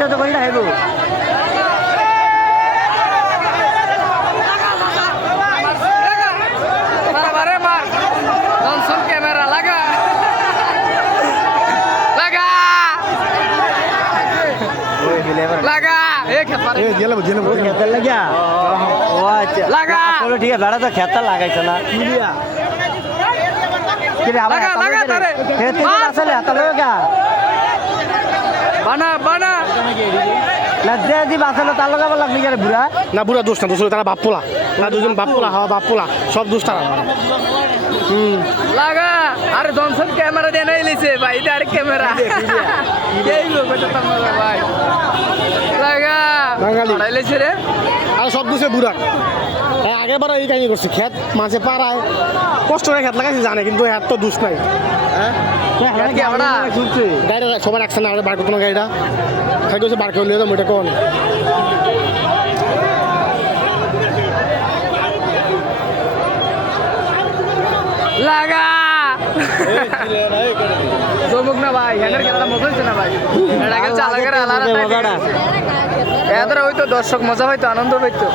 হাতে তো করি না হেগো ক্যামেরা লাগা লাগা লাগা খেতে লাগিয়া ও আচ্ছা লাগা ঠিক আছে বেড়া তো খেতে লাগাইছে না লাগা লাগা তারে খেতে আসলে এত লগা বানা বানা লজ্জা দি বাসলে তার লগাবার লাগবে কি বুড়া না বুড়া দোষ না দোষ হলো তারা বাপ্পোলা না দুজন বাপ্পোলা হাওয়া বাপ্পোলা সব দোষ তারা লাগা আরে জনসন ক্যামেরা দিয়ে নাই লিছে ভাই এটা আর ক্যামেরা এই লোক এটা তোমার ভাই লাগা বাঙালি। আড়াই লিছে রে আর সব দোষে বুড়া আগের বার এই কাহিনী করছে খেত মাঝে পাড়ায় কষ্ট করে খেত লাগাইছে জানে কিন্তু এত তো দোষ নাই কি আমরা গাড়িটা সবার একসাথে না বার করতো না গাড়িটা খাই গেছে বার করে নিয়ে ওইটা কোন লাগা জমুক না ভাই হ্যান্ডের খেলাটা মজা হচ্ছে না ভাই এটা গেল চালাকের আলাদা এদের হয়তো দর্শক মজা হয়তো আনন্দ পাইতো